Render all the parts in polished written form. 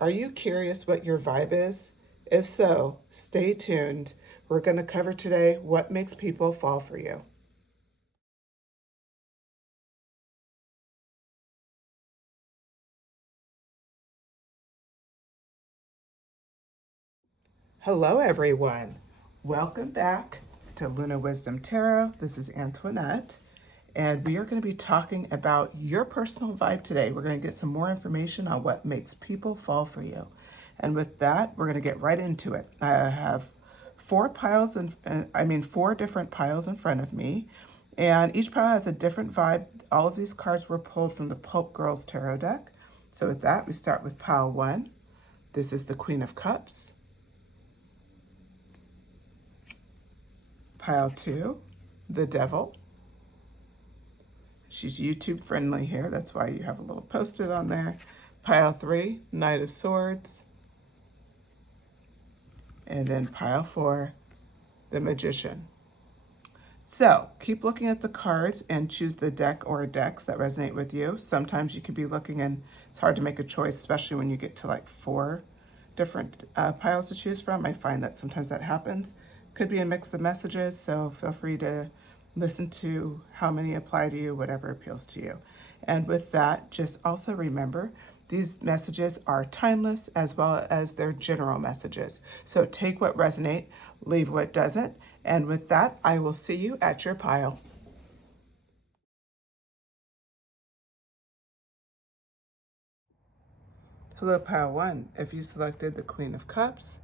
Are you curious what your vibe is? If so, stay tuned. We're going to cover today what makes people fall for you. Hello, everyone. Welcome back to Luna Wisdom Tarot. This is Antoinette, and we are going to be talking about your personal vibe today. We're going to get some more information on what makes people fall for you. And with that, we're going to get right into it. I have four different piles in front of me, and each pile has a different vibe. All of these cards were pulled from the Pulp Girls Tarot deck. So with that, we start with pile one. This is the Queen of Cups. Pile two, the Devil. She's YouTube friendly here. That's why you have a little post-it on there. Pile three, Knight of Swords. And then pile four, the Magician. So keep looking at the cards and choose the deck or decks that resonate with you. Sometimes you could be looking and it's hard to make a choice, especially when you get to like four different piles to choose from. I find that sometimes that happens. Could be a mix of messages, so feel free to listen to how many apply to you, whatever appeals to you. And with that, just also remember, these messages are timeless as well as their general messages. So take what resonates, leave what doesn't. And with that, I will see you at your pile. Hello, pile one. If you selected the Queen of Cups,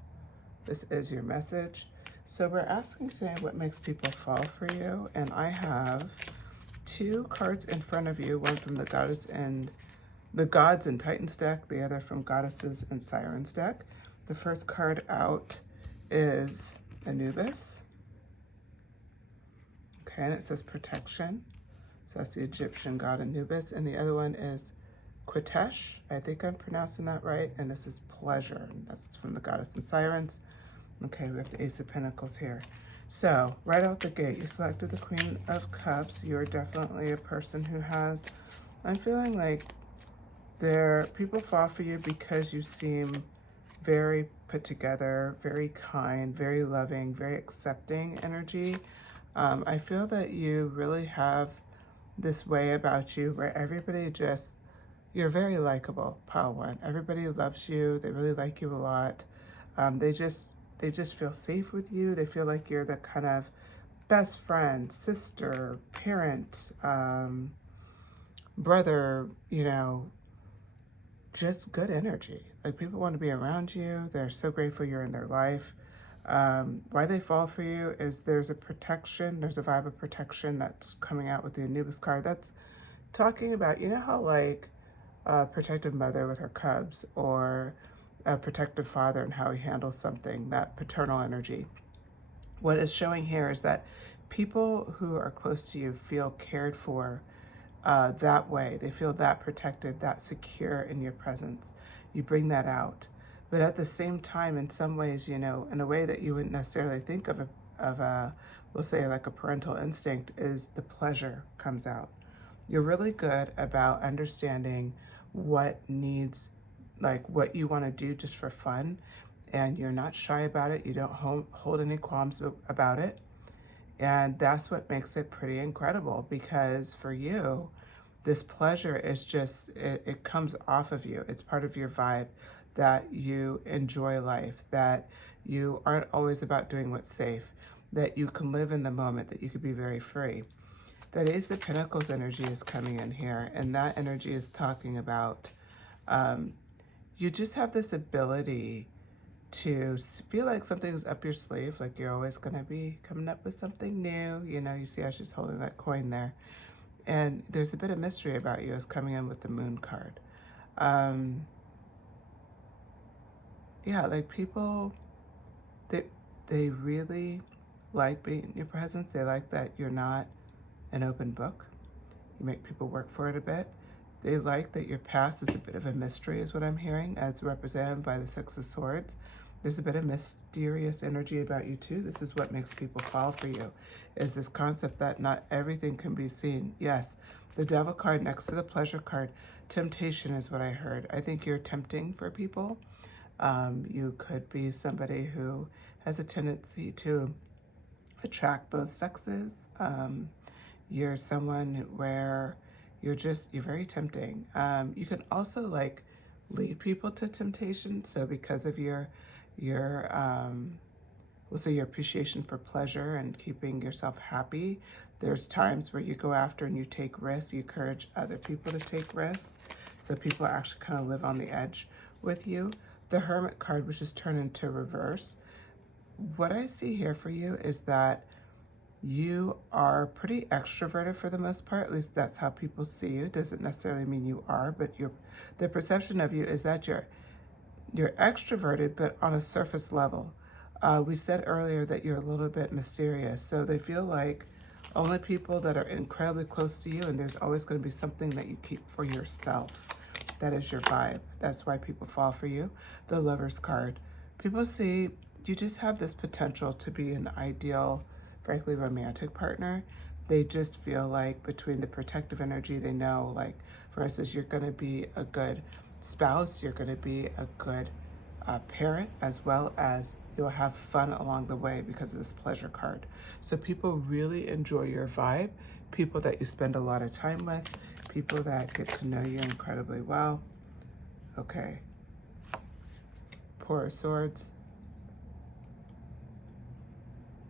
this is your message. So we're asking today what makes people fall for you. And I have two cards in front of you, one from the Gods and Titans deck, the other from Goddesses and Sirens deck. The first card out is Anubis. Okay, and it says protection. So that's the Egyptian god Anubis. And the other one is Quitesh. I think I'm pronouncing that right. And this is pleasure. That's from the Goddess and Sirens. Okay, we have the Ace of Pentacles here. So right out the gate, you selected the Queen of Cups. You're definitely a person who has, I'm feeling like people fall for you because you seem very put together, very kind, very loving, very accepting energy. I feel that you really have this way about you where you're very likable, pile one. Everybody loves you. They really like you a lot. They just feel safe with you. They feel like you're the kind of best friend, sister, parent, brother, just good energy. Like people want to be around you. They're so grateful you're in their life. Why they fall for you is there's a vibe of protection that's coming out with the Anubis card. That's talking about, how like a protective mother with her cubs or a protective father and how he handles something, that paternal energy. What is showing here is that people who are close to you feel cared for that way. They feel that protected, that secure in your presence. You bring that out. But at the same time, in some ways, in a way that you wouldn't necessarily think of we'll say like a parental instinct, is the pleasure comes out. You're really good about understanding what needs, like what you want to do just for fun, and you're not shy about it. You don't hold any qualms about it. And that's what makes it pretty incredible, because for you, this pleasure is just, it comes off of you. It's part of your vibe that you enjoy life, that you aren't always about doing what's safe, that you can live in the moment, that you could be very free. That Ace of Pentacles energy is coming in here, and that energy is talking about you just have this ability to feel like something's up your sleeve, like you're always going to be coming up with something new. You see how she's holding that coin there. And there's a bit of mystery about you as coming in with the Moon card. Yeah, like people, they really like being in your presence. They like that you're not an open book. You make people work for it a bit. They like that your past is a bit of a mystery, is what I'm hearing, as represented by the Six of Swords. There's a bit of mysterious energy about you too. This is what makes people fall for you, is this concept that not everything can be seen. Yes, the Devil card next to the Pleasure card Temptation is what I heard. I think you're tempting for people. You could be somebody who has a tendency to attract both sexes. You're someone where you're very tempting. You can also like lead people to temptation. So because of your we'll say your appreciation for pleasure and keeping yourself happy, there's times where you go after and you take risks. You encourage other people to take risks. So people actually kind of live on the edge with you. The Hermit card, which is turned into reverse. What I see here for you is that you are pretty extroverted for the most part. At least that's how people see you. Doesn't necessarily mean you are, but the perception of you is that you're extroverted, but on a surface level. We said earlier that you're a little bit mysterious, so they feel like only people that are incredibly close to you, and there's always going to be something that you keep for yourself. That is your vibe. That's why people fall for you. The Lover's card. People see you just have this potential to be an ideal, frankly, romantic partner. They just feel like between the protective energy, they know, like, for instance, you're going to be a good spouse, you're going to be a good parent, as well as you'll have fun along the way because of this pleasure card. So people really enjoy your vibe, people that you spend a lot of time with, people that get to know you incredibly well. Okay. Four of Swords.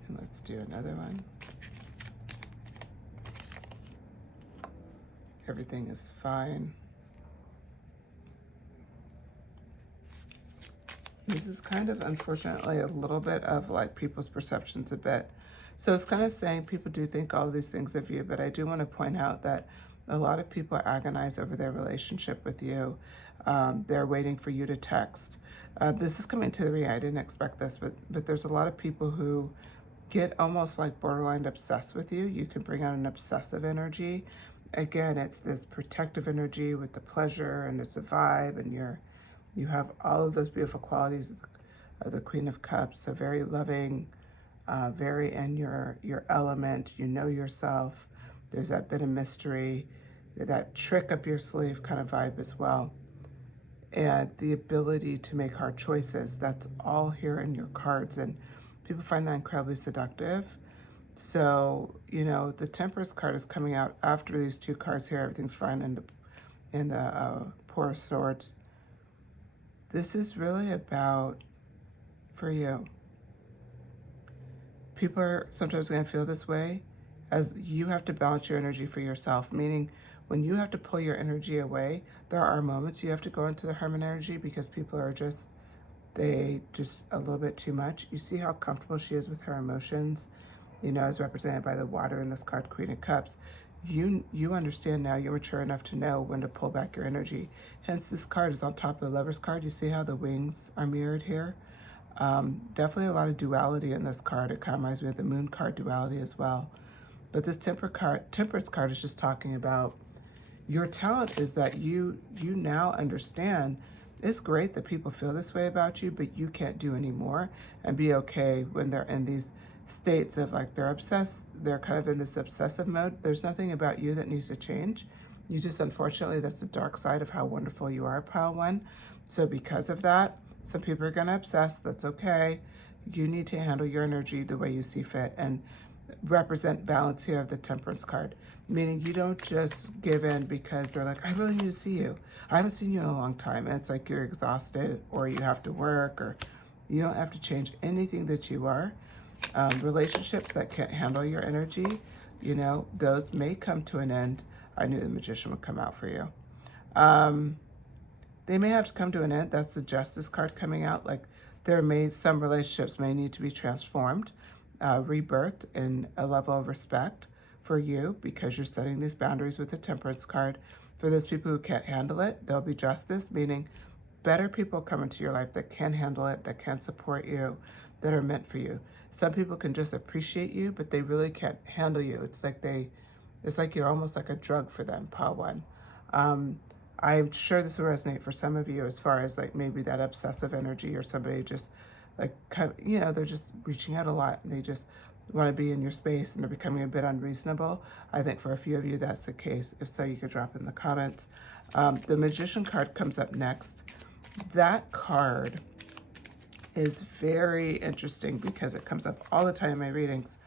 And let's do another one. Everything is fine. This is kind of, unfortunately, a little bit of like people's perceptions a bit. So it's kind of saying people do think all of these things of you, but I do want to point out that a lot of people agonize over their relationship with you. They're waiting for you to text. This is coming to the reading. I didn't expect this, but there's a lot of people who get almost like borderline obsessed with you. You can bring out an obsessive energy. Again, it's this protective energy with the pleasure, and it's a vibe, and you have all of those beautiful qualities of the Queen of Cups. So very loving, very in your element. You know yourself. There's that bit of mystery, that trick up your sleeve kind of vibe as well. And the ability to make hard choices. That's all here in your cards. And people find that incredibly seductive. So, the Temperance card is coming out after these two cards here. Everything's fine in the Four of Swords. This is really about, for you, people are sometimes going to feel this way as you have to balance your energy for yourself, meaning when you have to pull your energy away, there are moments you have to go into the Hermit energy because people are just a little bit too much. You see how comfortable she is with her emotions, as represented by the water in this card, Queen of Cups. You understand now, you're mature enough to know when to pull back your energy. Hence, this card is on top of the Lover's card. You see how the wings are mirrored here? Definitely a lot of duality in this card. It kind of reminds me of the Moon card duality as well. But this Temperance card is just talking about your talent is that you now understand it's great that people feel this way about you, but you can't do any more, and be okay when they're in these states of like they're obsessed, they're kind of in this obsessive mode. There's nothing about you that needs to change. You just, unfortunately, that's the dark side of how wonderful you are, Pile 1. So because of that, some people are going to obsess. That's okay. You need to handle your energy the way you see fit and represent balance here of the Temperance card, meaning you don't just give in because they're like, I really need to see you. I haven't seen you in a long time. And it's like you're exhausted or you have to work or you don't have to change anything that you are. Relationships that can't handle your energy, those may come to an end. I knew the Magician would come out for you. They may have to come to an end. That's the Justice card coming out. Like some relationships may need to be transformed, rebirthed in a level of respect for you because you're setting these boundaries with the Temperance card. For those people who can't handle it, there'll be justice, meaning better people come into your life that can handle it, that can support you, that are meant for you. Some people can just appreciate you, but they really can't handle you. It's like you're almost like a drug for them, Pile 1. I'm sure this will resonate for some of you as far as like maybe that obsessive energy or somebody just like, they're just reaching out a lot and they just want to be in your space and they're becoming a bit unreasonable. I think for a few of you that's the case. If so, you could drop in the comments. The Magician card comes up next. That card is very interesting because it comes up all the time in my readings.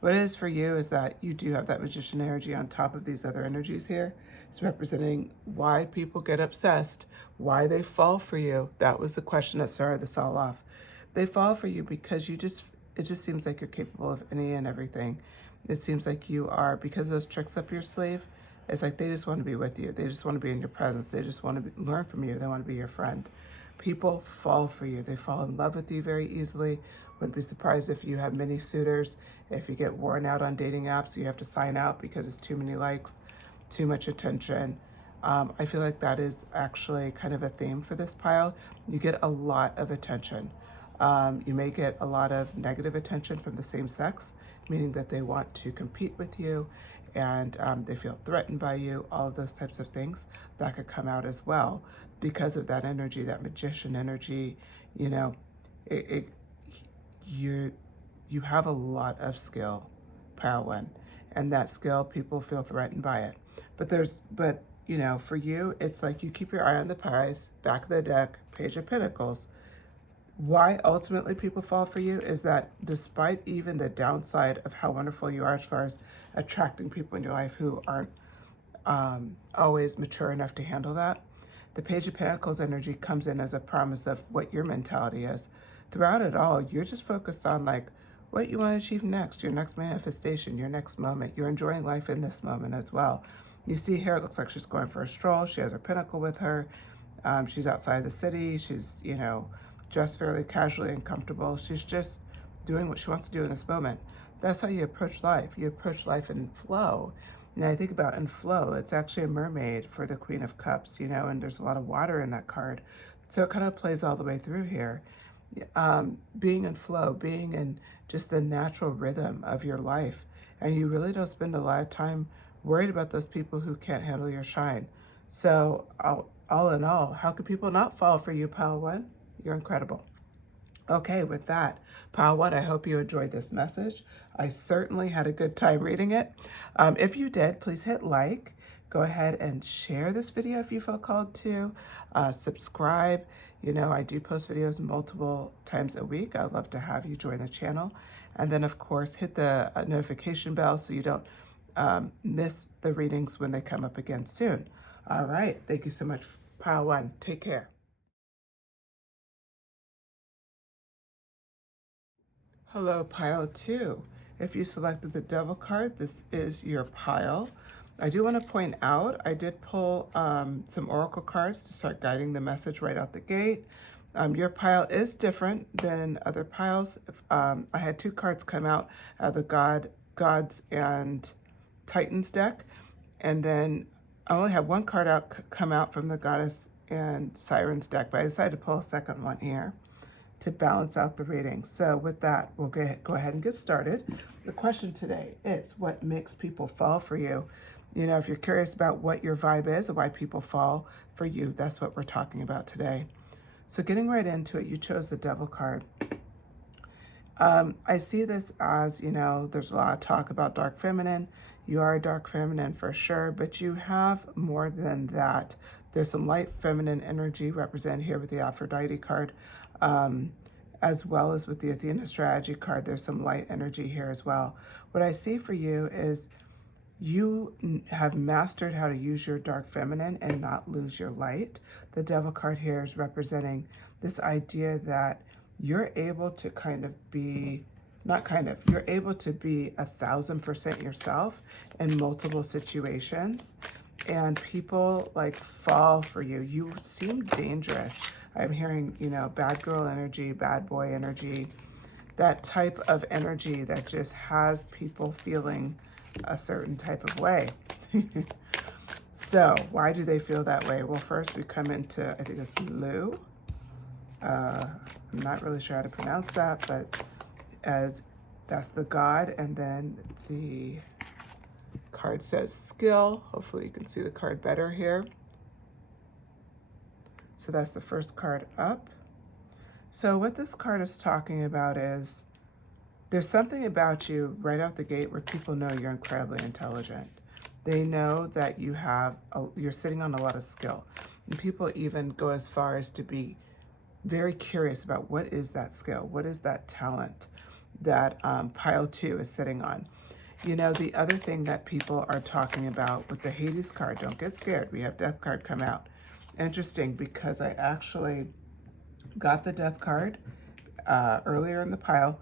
What it is for you is that you do have that Magician energy on top of these other energies here. It's representing why people get obsessed, why they fall for you. That was the question that started this all off. They fall for you because it just seems like you're capable of any and everything. It seems like you are, because of those tricks up your sleeve, it's like they just want to be with you. They just want to be in your presence. They just want to learn from you. They want to be your friend. People fall for you. They fall in love with you very easily. Wouldn't be surprised if you have many suitors. If you get worn out on dating apps, you have to sign out because it's too many likes, too much attention. I feel like that is actually kind of a theme for this pile. You get a lot of attention. You may get a lot of negative attention from the same sex, meaning that they want to compete with you and they feel threatened by you. All of those types of things that could come out as well because of that energy, that Magician energy. You know, you have a lot of skill, pile one, and that skill, people feel threatened by it. But you know, for you, it's like you keep your eye on the prize, back of the deck, Page of Pentacles. Why ultimately people fall for you is that despite even the downside of how wonderful you are as far as attracting people in your life who aren't always mature enough to handle that, the Page of Pentacles energy comes in as a promise of what your mentality is. Throughout it all, you're just focused on like what you want to achieve next, your next manifestation, your next moment. You're enjoying life in this moment as well. You see here, it looks like she's going for a stroll. She has her pentacle with her. She's outside the city. She's, you know, dressed fairly casually and comfortable. She's just doing what she wants to do in this moment. That's how you approach life. You approach life in flow. Now I think about in flow, it's actually a mermaid for the Queen of Cups, you know, and there's a lot of water in that card. So it kind of plays all the way through here. Being in flow, being in just the natural rhythm of your life. And you really don't spend a lot of time worried about those people who can't handle your shine. So all in all, how could people not fall for you, pile one? You're incredible. Okay, with that, pile one, I hope you enjoyed this message. I certainly had a good time reading it. If you did, please hit like. Go ahead and share this video if you feel called to. Subscribe. You know, I do post videos multiple times a week. I'd love to have you join the channel. And then, of course, hit the notification bell so you don't miss the readings when they come up again soon. All right. Thank you so much, pile one. Take care. Hello, pile two. If you selected the Devil card, this is your pile. I do want to point out, I did pull some oracle cards to start guiding the message right out the gate. Your pile is different than other piles. I had two cards come out of the Gods and Titans deck, and then I only had one card come out from the Goddess and Sirens deck, but I decided to pull a second one here to balance out the reading. So with that, we'll go ahead and get started. The question today is, what makes people fall for you? You know, if you're curious about what your vibe is and why people fall for you, that's what we're talking about today. So getting right into it, you chose the Devil card. I see this as, you know, there's a lot of talk about dark feminine. You are a dark feminine for sure, but you have more than that. There's some light feminine energy represented here with the Aphrodite card, as well as with the Athena strategy card. There's some light energy here as well. What I see for you is you have mastered how to use your dark feminine and not lose your light. The Devil card here is representing this idea that you're able to you're able to be 1,000% yourself in multiple situations, and people like fall for you. You seem dangerous. I'm hearing, you know, bad girl energy, bad boy energy, that type of energy that just has people feeling a certain type of way. So why do they feel that way? Well, first we come into, I think it's Lu. I'm not really sure how to pronounce that, but as that's the god, and then the card says skill. Hopefully you can see the card better here. So that's the first card up. So what this card is talking about is there's something about you right out the gate where people know you're incredibly intelligent. They know that you're sitting on a lot of skill. And people even go as far as to be very curious about what is that skill? What is that talent that pile 2 is sitting on? You know, the other thing that people are talking about with the Hades card, don't get scared. We have Death card come out. Interesting, because I actually got the Death card earlier in the pile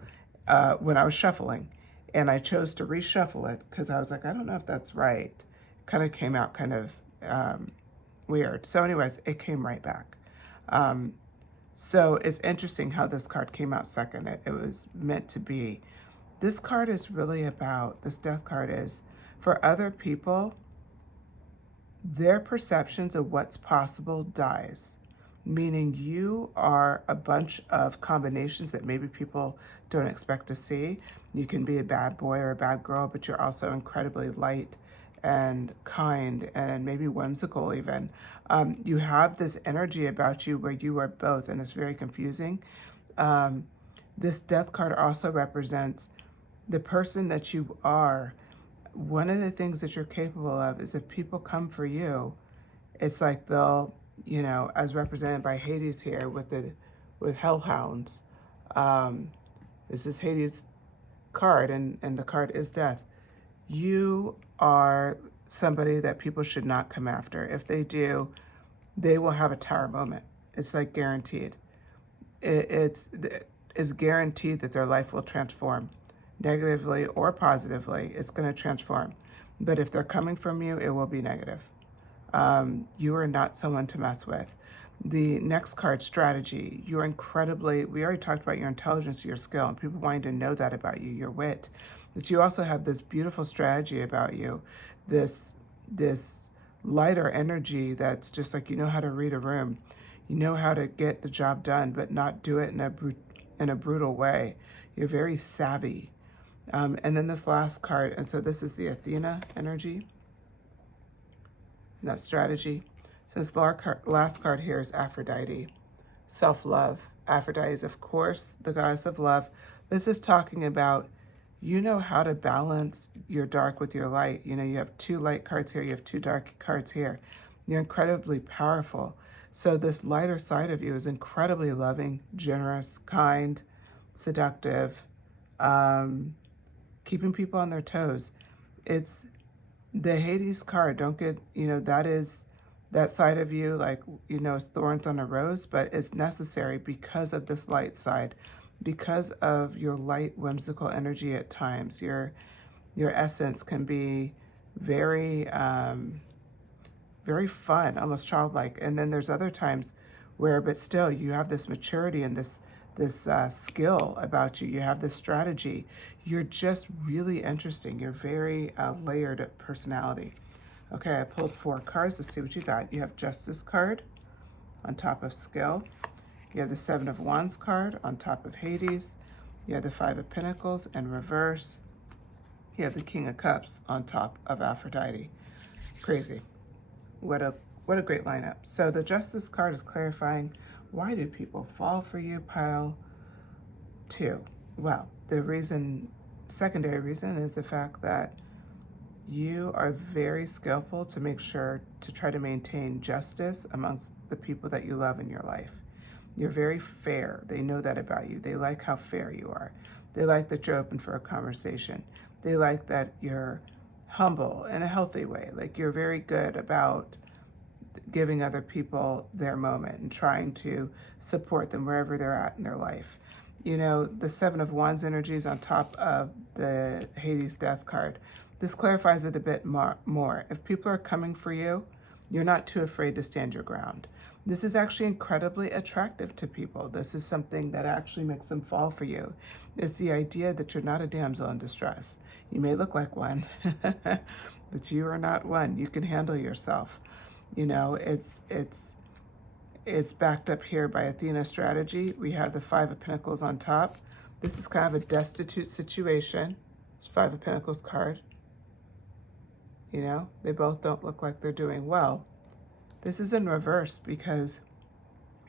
when I was shuffling. And I chose to reshuffle it because I was like, I don't know if that's right. Kind of came out kind of weird. So anyways, it came right back. So it's interesting how this card came out second. It was meant to be. This card is really about, this Death card is, for other people, their perceptions of what's possible dies. Meaning you are a bunch of combinations that maybe people don't expect to see. You can be a bad boy or a bad girl, but you're also incredibly light and kind and maybe whimsical even. You have this energy about you where you are both, and it's very confusing. This Death card also represents the person that you are. One of the things that you're capable of is if people come for you, it's like they'll, you know, as represented by Hades here with hellhounds. This is Hades card, and the card is death. You are somebody that people should not come after. If they do, they will have a tower moment. It's like guaranteed. It's guaranteed that their life will transform, negatively or positively. It's going to transform. But if they're coming from you, it will be negative. You are not someone to mess with. The next card, strategy. You're incredibly, we already talked about your intelligence, your skill, and people wanting to know that about you, your wit. But you also have this beautiful strategy about you, this lighter energy that's just like, you know how to read a room. You know how to get the job done, but not do it in a brutal way. You're very savvy. And then this last card, and so this is the Athena energy. That strategy. Since the last card here is Aphrodite, self-love. Aphrodite is, of course, the goddess of love. This is talking about, you know how to balance your dark with your light. You know, you have 2 light cards here, you have 2 dark cards here. You're incredibly powerful. So this lighter side of you is incredibly loving, generous, kind, seductive, keeping people on their toes. It's the Hades card. Don't get, you know, that is that side of you, like, you know, it's thorns on a rose, but it's necessary because of this light side, because of your light, whimsical energy at times. Your essence can be very, very fun, almost childlike. And then there's other times where, but still, you have this maturity and this skill about you. You have this strategy. You're just really interesting. You're very layered personality. Okay, I pulled 4 cards. Let's see what you got. You have Justice card on top of skill. You have the 7 of Wands card on top of Hades. You have the 5 of Pentacles in reverse. You have the King of Cups on top of Aphrodite. Crazy. What a great lineup. So the Justice card is clarifying, why do people fall for you, pile 2? Well, the secondary reason is the fact that you are very skillful to make sure to try to maintain justice amongst the people that you love in your life. You're very fair. They know that about you. They like how fair you are. They like that you're open for a conversation. They like that you're humble in a healthy way. Like, you're very good about giving other people their moment and trying to support them wherever they're at in their life. You know, the 7 of Wands energy is on top of the Hades Death card. This clarifies it a bit more. If people are coming for you, you're not too afraid to stand your ground. This is actually incredibly attractive to people. This is something that actually makes them fall for you. It's the idea that you're not a damsel in distress. You may look like one, but you are not one. You can handle yourself. You know, it's backed up here by Athena strategy. We have the 5 of Pentacles on top. This is kind of a destitute situation. It's 5 of Pentacles card. You know, they both don't look like they're doing well. This is in reverse because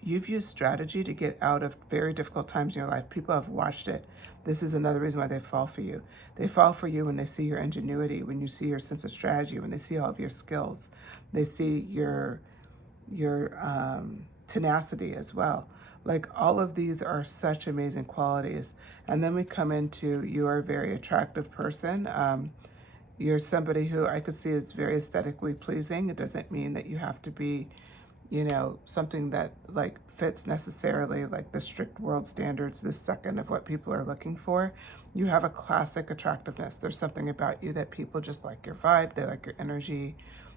You've used strategy to get out of very difficult times in your life. People have watched it. This is another reason why they fall for you. They fall for you when they see your ingenuity, when you see your sense of strategy, when they see all of your skills. They see your tenacity as well. Like, all of these are such amazing qualities. And then we come into, you are a very attractive person. You're somebody who I could see is very aesthetically pleasing. It doesn't mean that you have to be, something that like fits necessarily like the strict world standards this second of what people are looking for. You have a classic attractiveness. There's something about you that people just like your vibe. They like your energy.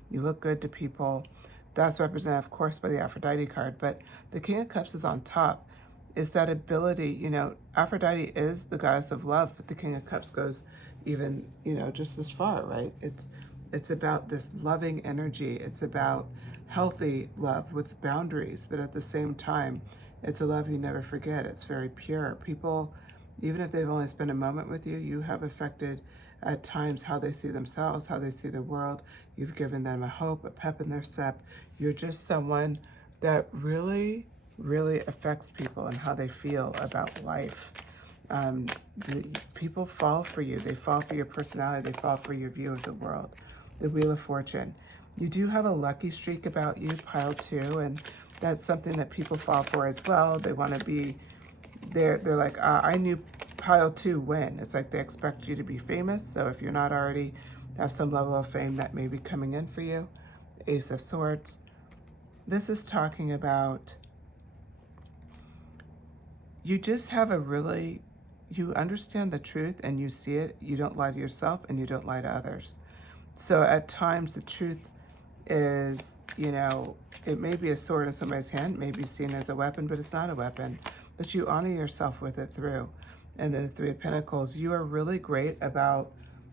You look good to people. That's represented, of course, by the Aphrodite card. But the King of Cups is on top. Is that ability, Aphrodite is the goddess of love, but the King of Cups goes even, just as far, right? It's about this loving energy. It's about healthy love with boundaries, but at the same time, it's a love you never forget. It's very pure. People, even if they've only spent a moment with you, you have affected at times how they see themselves, how they see the world. You've given them a hope, a pep in their step. You're just someone that really, really affects people and how they feel about life. People fall for you. They fall for your personality. They fall for your view of the world. The Wheel of Fortune. You do have a lucky streak about you, pile 2, and that's something that people fall for as well. They want to be, they're like, I knew pile 2 when. It's like they expect you to be famous. So if you're not already, have some level of fame that may be coming in for you. Ace of Swords. This is talking about you just have a really, you understand the truth and you see it. You don't lie to yourself and you don't lie to others. So at times the truth is, it may be a sword in somebody's hand, may be seen as a weapon, but it's not a weapon. But you honor yourself with it through. And then the Three of Pentacles, you are really great about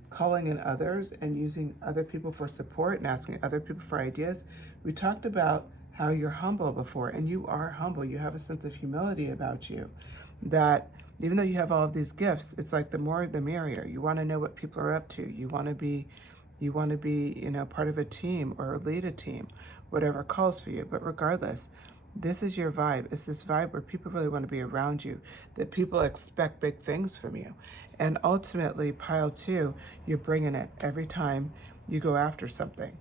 calling in others and using other people for support and asking other people for ideas. We talked about how you're humble before, and you are humble. You have a sense of humility about you that even though you have all of these gifts, it's like the more the merrier. You want to know what people are up to. You want to be, part of a team or lead a team, whatever calls for you. But regardless, this is your vibe. It's this vibe where people really want to be around you, that people expect big things from you. And ultimately, pile 2, you're bringing it every time you go after something.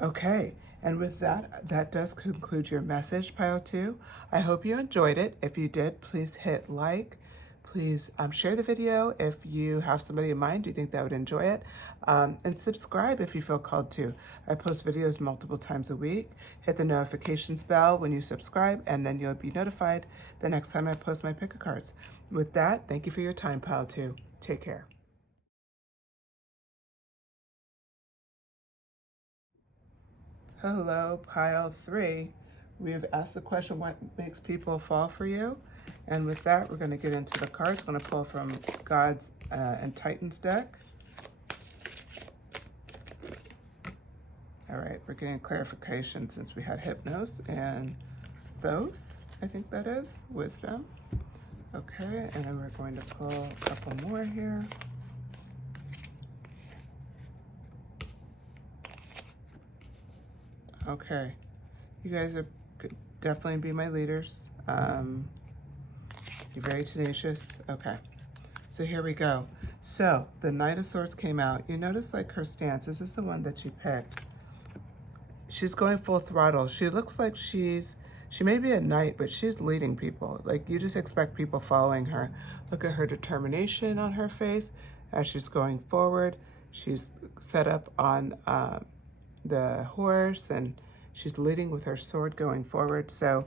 Okay, and with that, that does conclude your message, pile 2. I hope you enjoyed it. If you did, please hit like. Please share the video if you have somebody in mind you think that would enjoy it. And subscribe if you feel called to. I post videos multiple times a week. Hit the notifications bell when you subscribe, and then you'll be notified the next time I post my pick a cards. With that, thank you for your time, pile 2. Take care. Hello, pile 3. We've asked the question, what makes people fall for you? And with that, we're going to get into the cards. I'm going to pull from Gods and Titans deck. All right, we're getting clarification since we had Hypnos and Thoth, I think that is, Wisdom. Okay, and then we're going to pull a couple more here. Okay, you guys are definitely be my leaders. You're very tenacious. Okay, so here we go. So the Knight of Swords came out. You notice like her stance. This is the one that she picked. She's going full throttle. She looks like she may be a knight, but she's leading people. Like, you just expect people following her. Look at her determination on her face as she's going forward. She's set up on the horse and she's leading with her sword going forward. So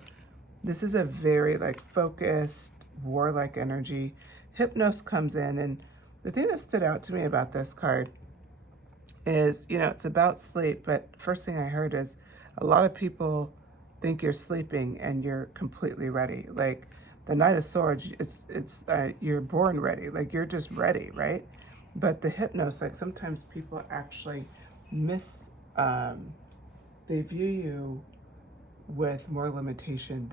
this is a very like focused, warlike energy. Hypnos comes in, and the thing that stood out to me about this card is, it's about sleep, but first thing I heard is a lot of people think you're sleeping and you're completely ready. Like the Knight of Swords, it's you're born ready. Like you're just ready, right? But the Hypnos, like sometimes people actually they view you with more limitation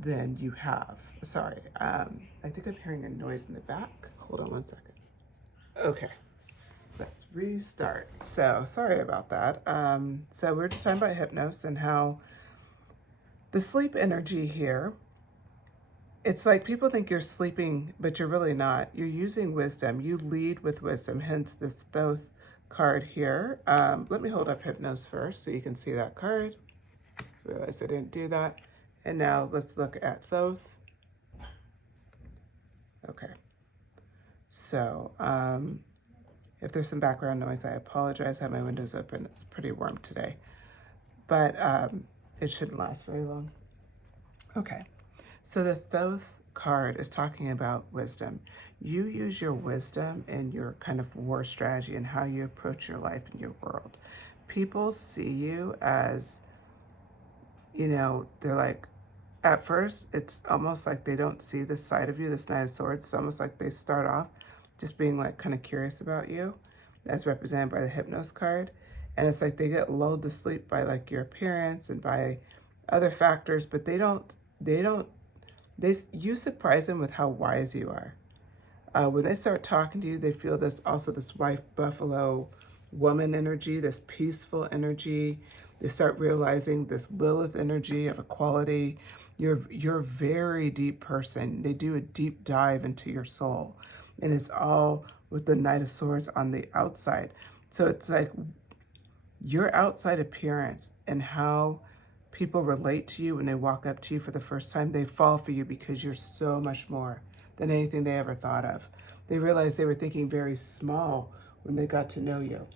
than you have. Sorry, I think I'm hearing a noise in the back. Hold on one second. Okay. Let's restart. So sorry about that. So we're just talking about Hypnos and how The sleep energy here, it's like people think you're sleeping, but you're really not. You're using wisdom. You lead with wisdom, hence this Thoth card here. Let me hold up Hypnos first so you can see that card. Realize I didn't do that. And now let's look at Thoth. Okay. So, if there's some background noise, I apologize. I have my windows open. It's pretty warm today. But it shouldn't last very long. Okay. So the Thoth card is talking about wisdom. You use your wisdom in your kind of war strategy and how you approach your life and your world. People see you as, they're like, at first, it's almost like they don't see this side of you, this Knight of Swords. It's almost like they start off just being like kind of curious about you, as represented by the Hypnos card. And it's like they get lulled to sleep by like your appearance and by other factors, but you surprise them with how wise you are. When they start talking to you, they feel this wife buffalo woman energy, this peaceful energy. They start realizing this Lilith energy of equality. You're a very deep person. They do a deep dive into your soul. And it's all with the Knight of Swords on the outside. So it's like your outside appearance and how people relate to you when they walk up to you for the first time, they fall for you because you're so much more than anything they ever thought of. They realize they were thinking very small when they got to know you.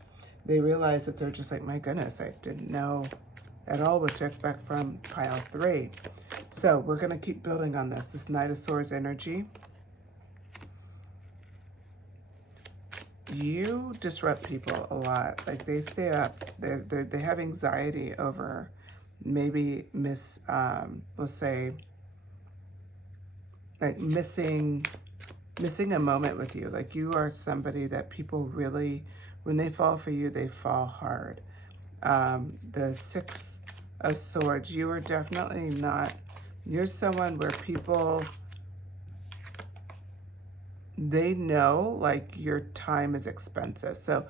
They realize that they're just like, my goodness, I didn't know at all what to expect from pile 3. So we're going to keep building on this Knight of Swords energy. You disrupt people a lot. Like they stay up. They have anxiety over maybe we'll say, like missing a moment with you. Like you are somebody that people really, when they fall for you, they fall hard. The Six of Swords, you are definitely not, you're someone where people, they know like your time is expensive. So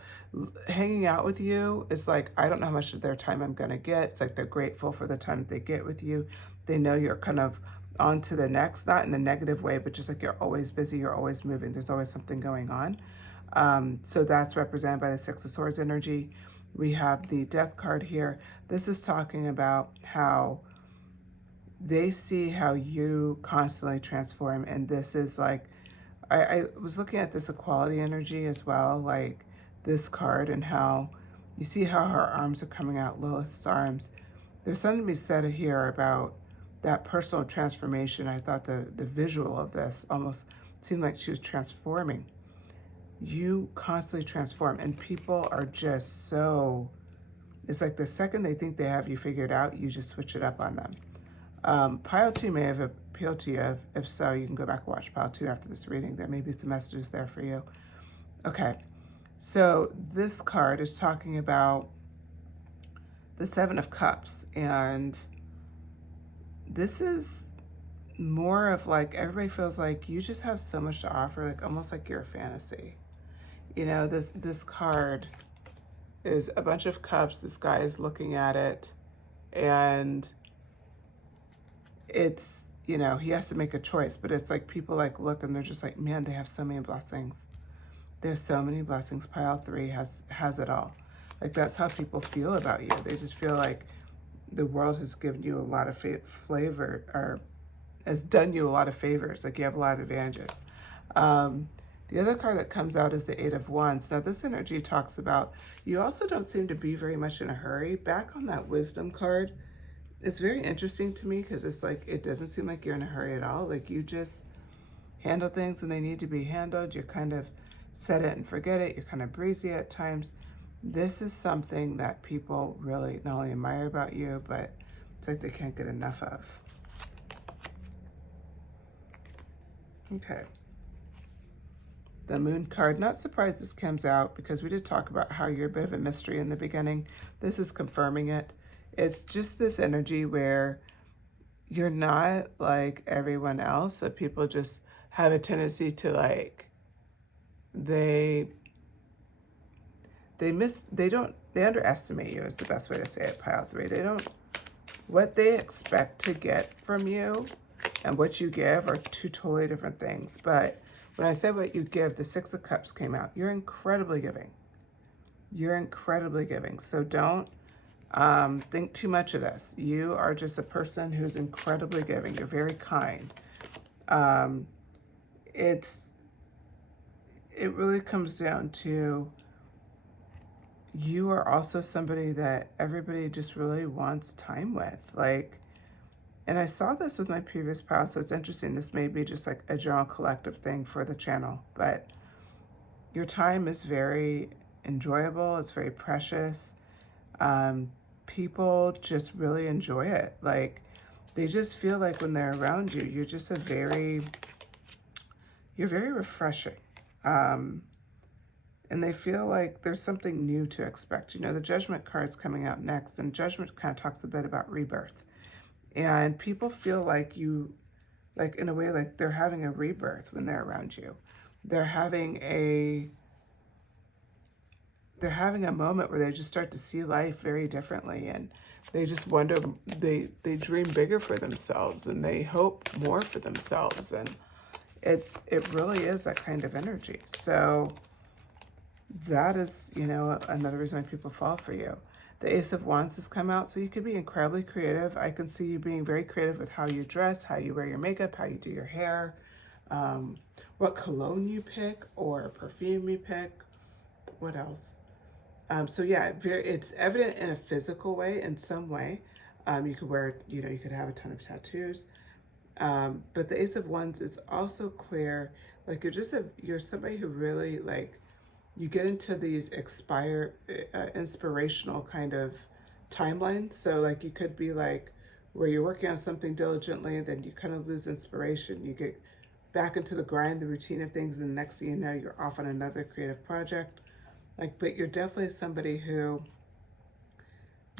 hanging out with you is like, I don't know how much of their time I'm going to get. It's like they're grateful for the time that they get with you. They know you're kind of on to the next, not in a negative way, but just like you're always busy, you're always moving. There's always something going on. So that's represented by the Six of Swords energy. We have the Death card here. This is talking about how they see how you constantly transform. And this is like, I was looking at this equality energy as well, like this card and how you see how her arms are coming out, Lilith's arms. There's something to be said here about that personal transformation. I thought the visual of this almost seemed like she was transforming. You constantly transform, and people are just so, it's like the second they think they have you figured out, you just switch it up on them. Pile 2 may have appealed to you. If so, you can go back and watch Pile 2 after this reading. There may be some messages there for you. Okay, so this card is talking about the Seven of Cups, and this is more of like, everybody feels like you just have so much to offer, like almost like you're a fantasy. This card is a bunch of cups. This guy is looking at it, and it's, he has to make a choice, but it's like people like look and they're just like, man, they have so many blessings. There's so many blessings. Pile 3 has it all. Like that's how people feel about you. They just feel like the world has given you a lot of flavor, or has done you a lot of favors. Like you have a lot of advantages. The other card that comes out is the Eight of Wands. Now this energy talks about, you also don't seem to be very much in a hurry. Back on that Wisdom card, it's very interesting to me because it's like, it doesn't seem like you're in a hurry at all. Like you just handle things when they need to be handled. You're kind of set it and forget it. You're kind of breezy at times. This is something that people really not only admire about you, but it's like they can't get enough of. Okay. The Moon card, not surprised this comes out because we did talk about how you're a bit of a mystery in the beginning. This is confirming it. It's just this energy where you're not like everyone else. So people just have a tendency to like, they underestimate you is the best way to say it, Pile 3. They don't what they expect to get from you and what you give are two totally different things. But when I said what you give, the Six of Cups came out. You're incredibly giving. You're incredibly giving. So don't think too much of this. You are just a person who's incredibly giving. You're very kind. It really comes down to you are also somebody that everybody just really wants time with. Like, and I saw this with my previous pal, so it's interesting. This may be just like a general collective thing for the channel, but your time is very enjoyable. It's very precious. People just really enjoy it. Like, they just feel like when they're around you, you're just you're very refreshing. And they feel like there's something new to expect. You know, the Judgment card's coming out next, and Judgment kind of talks a bit about rebirth. And people feel like you, like in a way, like they're having a rebirth when they're around you. They're having a moment where they just start to see life very differently, and they just wonder, they dream bigger for themselves, and they hope more for themselves, and it really is that kind of energy. So that is, you know, another reason why people fall for you. The Ace of Wands has come out, so you could be incredibly creative. I can see you being very creative with how you dress, how you wear your makeup, how you do your hair, what cologne you pick or perfume you pick. What else? So yeah, it's evident in a physical way, in some way. You could wear, you know, you could have a ton of tattoos. But the Ace of Wands is also clear. Like you're somebody who really, like, you get into these inspirational kind of timelines. So like you could be like where you're working on something diligently, and then you kind of lose inspiration. You get back into the grind, the routine of things, and the next thing you know, you're off on another creative project. Like, but you're definitely somebody who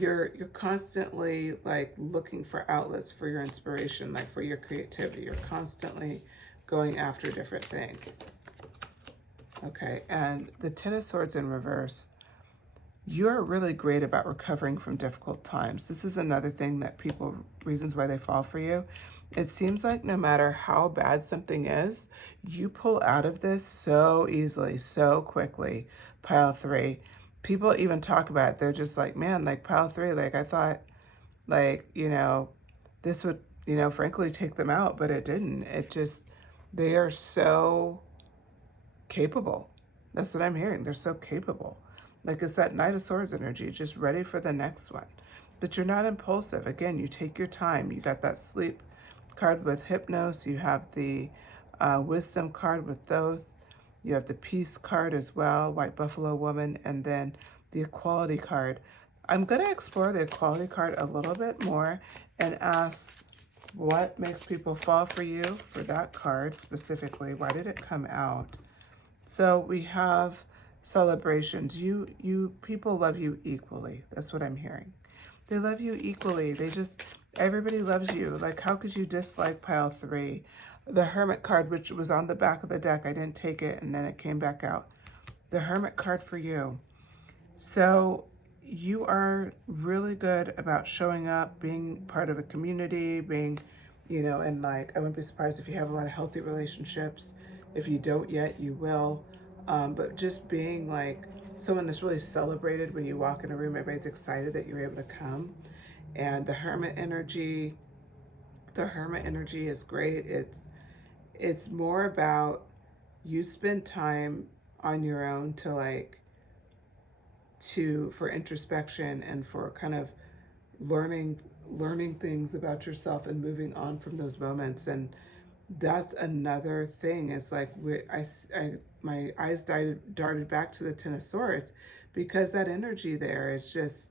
you're constantly like looking for outlets for your inspiration, like for your creativity. You're constantly going after different things. Okay, and the Ten of Swords in reverse, you're really great about recovering from difficult times. This is another thing that reasons why they fall for you. It seems like no matter how bad something is, you pull out of this so easily, so quickly. Pile 3. People even talk about it. They're just like, man, like pile 3, like I thought, like, you know, this would, you know, frankly take them out, but it didn't. They are so capable. That's what I'm hearing. They're so capable. Like, it's that Knight of Swords energy, just ready for the next one. But you're not impulsive. Again, you take your time. You got that Sleep card with Hypnos. You have the Wisdom card with Thoth. You have the Peace card as well, White Buffalo Woman, and then the Equality card. I'm going to explore the Equality card a little bit more and ask what makes people fall for you for that card specifically. Why did it come out? So we have celebrations. People love you equally. That's what I'm hearing. They love you equally. Everybody loves you. Like, how could you dislike pile 3? The Hermit card, which was on the back of the deck, I didn't take it, and then it came back out. The Hermit card for you. So you are really good about showing up, being part of a community, being, you know, and like, I wouldn't be surprised if you have a lot of healthy relationships. If you don't yet, you will. But just being like someone that's really celebrated when you walk in a room, everybody's excited that you're able to come. And the Hermit energy is great. It's more about you spend time on your own for introspection and for kind of learning things about yourself and moving on from those moments. And that's another thing. It's like my eyes darted back to the Ten of Swords, because that energy there is just,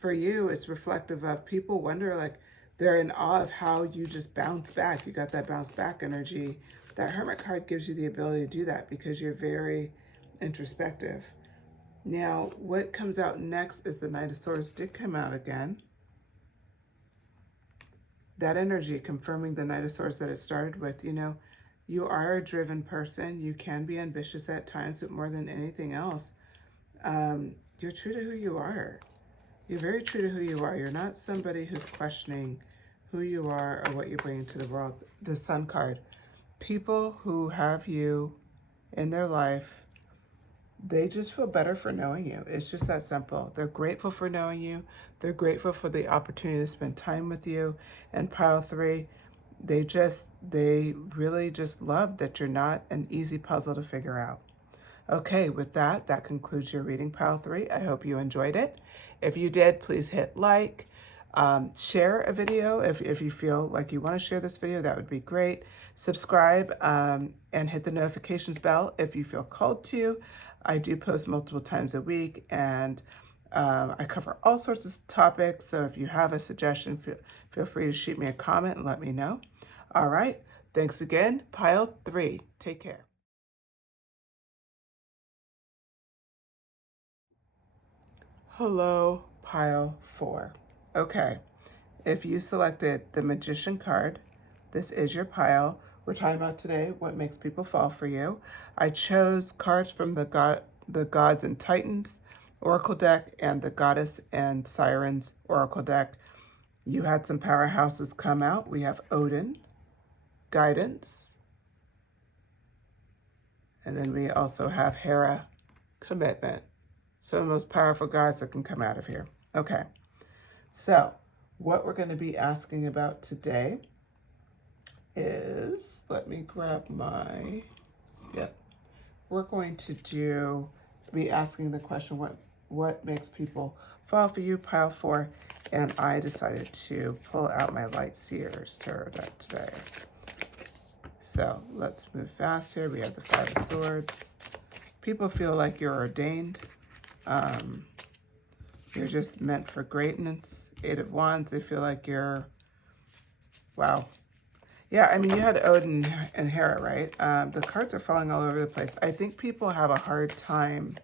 for you, it's reflective of people wonder, like, they're in awe of how you just bounce back. You got that bounce back energy. That Hermit card gives you the ability to do that because you're very introspective. Now, what comes out next is the Knight of Swords did come out again. That energy confirming the Knight of Swords that it started with. You know, you are a driven person. You can be ambitious at times, but more than anything else, you're true to who you are. You're very true to who you are. You're not somebody who's questioning who you are or what you bring into the world. The Sun card. People who have you in their life, they just feel better for knowing you. It's just that simple. They're grateful for knowing you. They're grateful for the opportunity to spend time with you. And pile 3, they really just love that you're not an easy puzzle to figure out. Okay, with that, that concludes your reading, pile 3. I hope you enjoyed it. If you did, please hit like, share a video if you feel like you want to share this video, that would be great. Subscribe and hit the notifications bell if you feel called to. I do post multiple times a week, and I cover all sorts of topics, so if you have a suggestion, feel free to shoot me a comment and let me know. All right, thanks again, pile 3. Take care. Hello, pile 4. Okay, if you selected the Magician card, this is your pile. We're talking about today what makes people fall for you. I chose cards from the Gods and Titans Oracle deck and the Goddess and Sirens Oracle deck. You had some powerhouses come out. We have Odin, Guidance, and then we also have Hera, Commitment. Some of the most powerful gods that can come out of here. Okay, so what we're going to be asking about today is, let me grab my, we're going to be asking the question, what makes people fall for you, pile 4, and I decided to pull out my Light Seers tarot deck today. So let's move fast here. We have the 5 of Swords. People feel like you're ordained. You're just meant for greatness. 8 of Wands, they feel like you're, wow. Yeah, I mean, you had Odin and Hera, right? The cards are falling all over the place. I think people have a hard time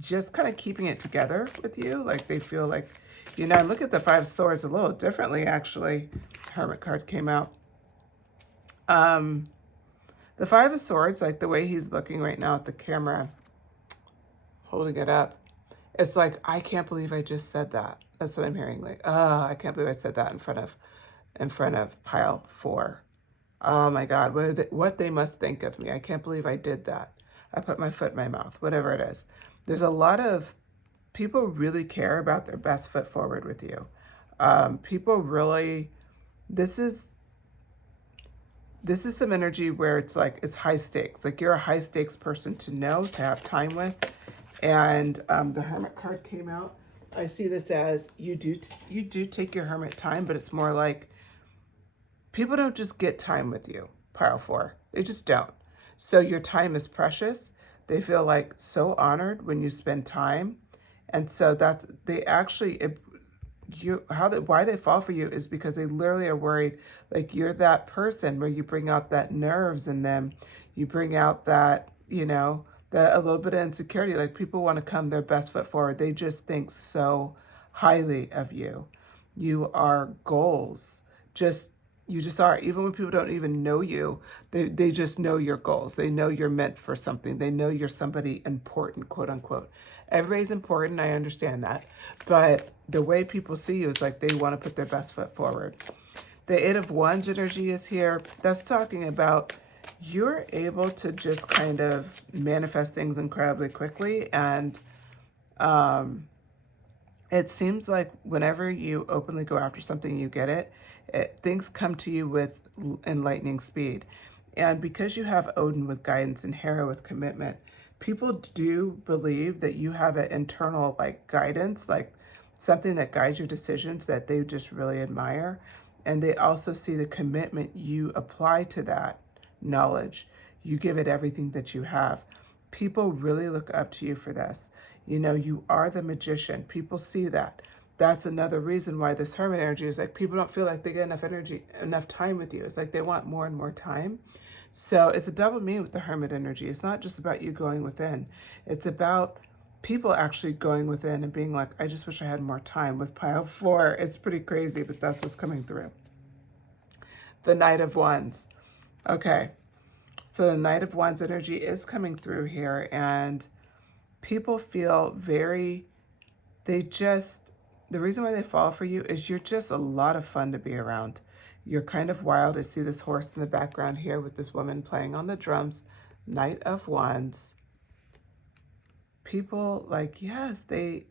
just kind of keeping it together with you. Like they feel like, you know, look at the 5 of Swords a little differently, actually. Hermit card came out. The 5 of Swords, like the way he's looking right now at the camera, holding it up, it's like, I can't believe I just said that. That's what I'm hearing. Like, oh, I can't believe I said that in front of pile 4. Oh my God, what they must think of me. I can't believe I did that. I put my foot in my mouth, whatever it is. There's a lot of people really care about their best foot forward with you. People really, this is some energy where it's like, it's high stakes. Like you're a high stakes person to know, to have time with. And the Hermit card came out. I see this as you do take your hermit time, but it's more like people don't just get time with you, pile 4. They just don't. So your time is precious. They feel like so honored when you spend time. And so that's, they actually, why they fall for you is because they literally are worried, like you're that person where you bring out that nerves in them. You bring out that, you know, a little bit of insecurity, like people want to come their best foot forward. They just think so highly of you. You are goals. You just are. Even when people don't even know you, they just know your goals. They know you're meant for something. They know you're somebody important, quote unquote. Everybody's important, I understand that. But the way people see you is like they want to put their best foot forward. The 8 of Wands energy is here. That's talking about you're able to just kind of manifest things incredibly quickly. And it seems like whenever you openly go after something, you get it. Things come to you with enlightening speed. And because you have Odin with guidance and Hera with commitment, people do believe that you have an internal like guidance, like something that guides your decisions that they just really admire. And they also see the commitment you apply to that knowledge. You give it everything that you have. People really look up to you for this. You know, you are the magician. People see that. That's another reason why this hermit energy is like people don't feel like they get enough energy, enough time with you. It's like they want more and more time. So it's a double meaning with the hermit energy. It's not just about you going within. It's about people actually going within and being like, I just wish I had more time. With pile 4, it's pretty crazy, but that's what's coming through. The Knight of Wands. Okay, so the Knight of Wands energy is coming through here, and People feel the reason why they fall for you is you're just a lot of fun to be around. You're kind of wild. I see this horse in the background here with this woman playing on the drums. Knight of Wands. People yes, they're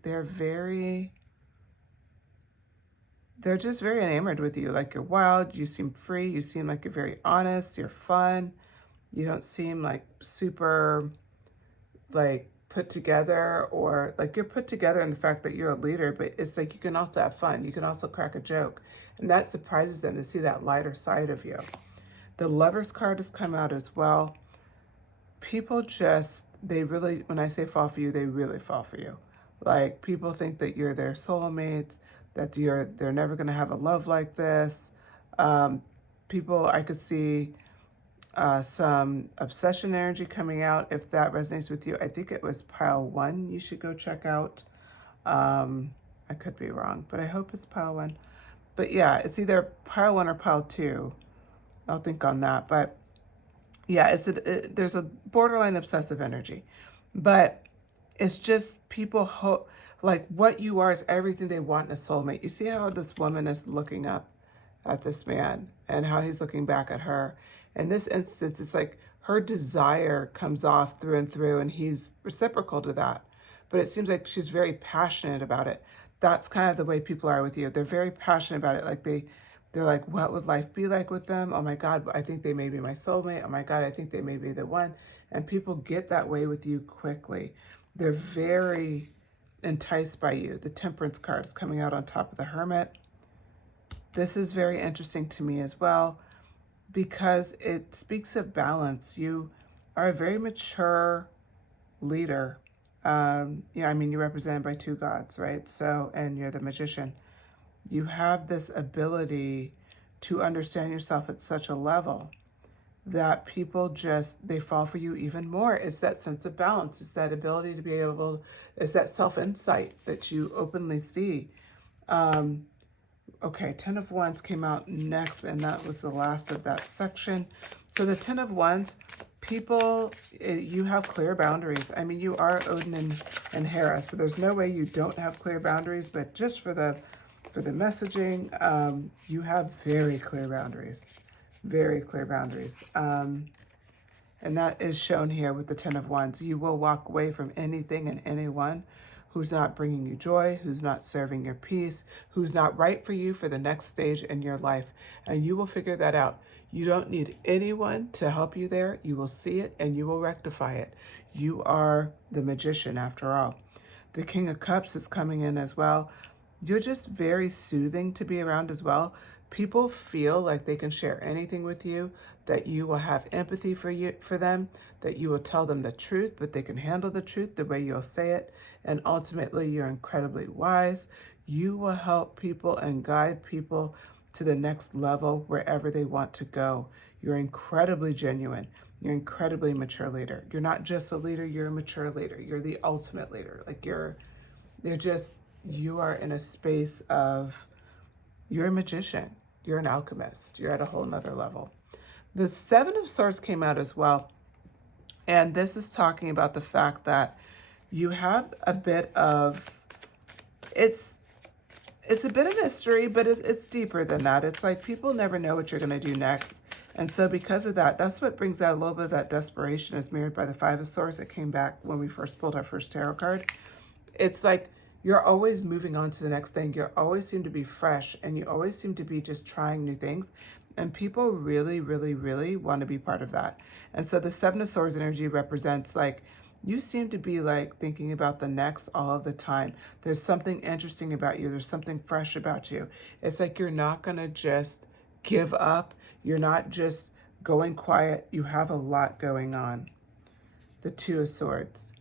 just very enamored with you. Like, you're wild, you seem free, you seem like you're very honest, you're fun. You don't seem like super put together, or like you're put together in the fact that you're a leader, but it's like you can also have fun. You can also crack a joke. And that surprises them to see that lighter side of you. The Lover's card has come out as well. People when I say fall for you, they really fall for you. Like, people think that you're their soulmate, that they're never going to have a love like this. I could see some obsession energy coming out. If that resonates with you, I think it was pile 1 you should go check out. I could be wrong, but I hope it's pile 1. But yeah, it's either pile 1 or pile 2. I'll think on that. But yeah, there's a borderline obsessive energy. But it's just people hope, like, what you are is everything they want in a soulmate. You see how this woman is looking up at this man and how he's looking back at her. In this instance, it's like her desire comes off through and through, and he's reciprocal to that. But it seems like she's very passionate about it. That's kind of the way people are with you. They're very passionate about it. Like, they're like, what would life be like with them? Oh my God, I think they may be my soulmate. Oh my God, I think they may be the one. And people get that way with you quickly. They're very enticed by you. The Temperance card is coming out on top of the Hermit. This is very interesting to me as well, because it speaks of balance. You are a very mature leader. You're represented by 2 gods, right? So, and you're the Magician. You have this ability to understand yourself at such a level that people they fall for you even more. It's that sense of balance. It's that ability to be able, it's that self-insight that you openly see. Okay, 10 of Wands came out next, and that was the last of that section. So the 10 of Wands, people, you have clear boundaries. I mean, you are Odin and Hera, so there's no way you don't have clear boundaries, but just for the messaging, you have very clear boundaries. Very clear boundaries. And that is shown here with the 10 of Wands. You will walk away from anything and anyone who's not bringing you joy, who's not serving your peace, who's not right for you for the next stage in your life. And you will figure that out. You don't need anyone to help you there. You will see it and you will rectify it. You are the Magician after all. The King of Cups is coming in as well. You're just very soothing to be around as well. People feel like they can share anything with you, that you will have empathy for them, that you will tell them the truth, but they can handle the truth the way you'll say it. And ultimately, you're incredibly wise. You will help people and guide people to the next level wherever they want to go. You're incredibly genuine. You're an incredibly mature leader. You're not just a leader, you're a mature leader. You're the ultimate leader. Like, you are in a space of, you're a magician. You're an alchemist. You're at a whole nother level. The 7 of Swords came out as well. And this is talking about the fact that you have a bit of, it's a bit of history, but it's deeper than that. It's like people never know what you're going to do next. And so because of that, that's what brings out a little bit of that desperation, as mirrored by the 5 of Swords that came back when we first pulled our first tarot card. It's like you're always moving on to the next thing. You always seem to be fresh, and you always seem to be just trying new things. And people really, really, really want to be part of that. And so the 7 of Swords energy represents, like, you seem to be like thinking about the next all of the time. There's something interesting about you. There's something fresh about you. It's like you're not going to just give up. You're not just going quiet. You have a lot going on. The 2 of Swords.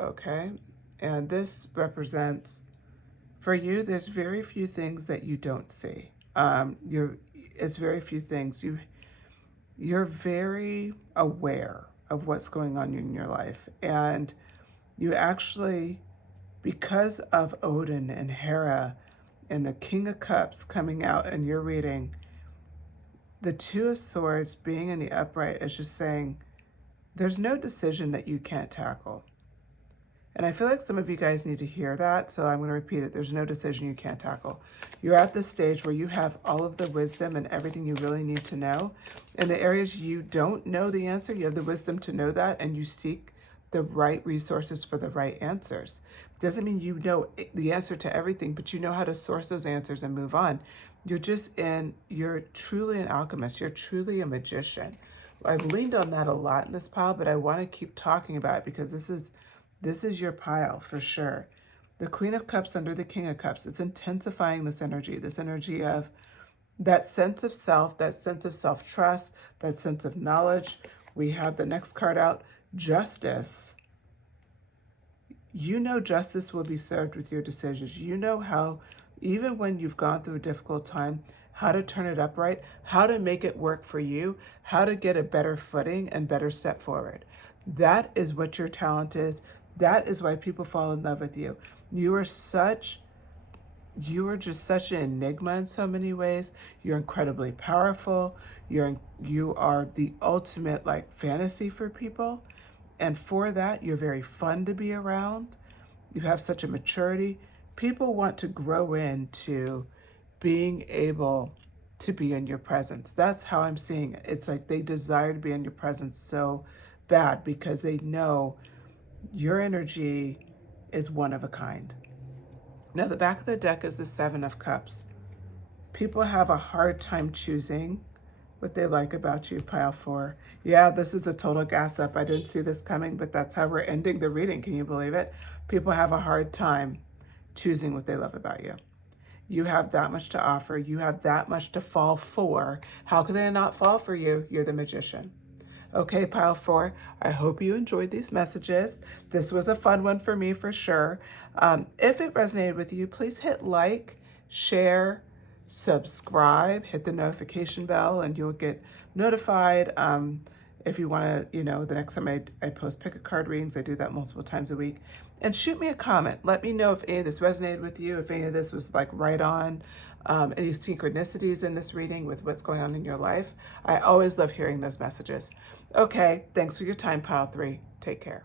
Okay. And this represents, for you, there's very few things that you don't see. It's very few things. You're very aware of what's going on in your life. And you actually, because of Odin and Hera and the King of Cups coming out in your reading, the 2 of Swords being in the upright is just saying, there's no decision that you can't tackle. And I feel like some of you guys need to hear that, so I'm going to repeat it. There's no decision you can't tackle. You're at this stage where you have all of the wisdom and everything you really need to know. In the areas you don't know the answer, you have the wisdom to know that, and you seek the right resources for the right answers. Doesn't mean you know the answer to everything, but you know how to source those answers and move on. You're truly an alchemist. You're truly a magician. I've leaned on that a lot in this pile, but I want to keep talking about it because this is your pile for sure. The Queen of Cups under the King of Cups. It's intensifying this energy of that sense of self, that sense of self-trust, that sense of knowledge. We have the next card out, Justice. You know justice will be served with your decisions. You know how, even when you've gone through a difficult time, how to turn it upright, how to make it work for you, how to get a better footing and better step forward. That is what your talent is. That is why people fall in love with you. You are just such an enigma in so many ways. You're incredibly powerful. You are the ultimate like fantasy for people. And for that, you're very fun to be around. You have such a maturity. People want to grow into being able to be in your presence. That's how I'm seeing it. It's like they desire to be in your presence so bad because they know your energy is one of a kind. Now, the back of the deck is the Seven of Cups. People have a hard time choosing what they like about you, pile 4. Yeah, this is a total gas up. I didn't see this coming, but that's how we're ending the reading. Can you believe it? People have a hard time choosing what they love about you. You have that much to offer. You have that much to fall for. How can they not fall for you? You're the magician. Okay, pile 4, I hope you enjoyed these messages. This was a fun one for me for sure. If it resonated with you, please hit like, share, subscribe, hit the notification bell, and you'll get notified. If you want to, the next time I post pick a card readings, I do that multiple times a week. And shoot me a comment. Let me know if any of this resonated with you, if any of this was like right on, any synchronicities in this reading with what's going on in your life. I always love hearing those messages. Okay, thanks for your time, pile 3. Take care.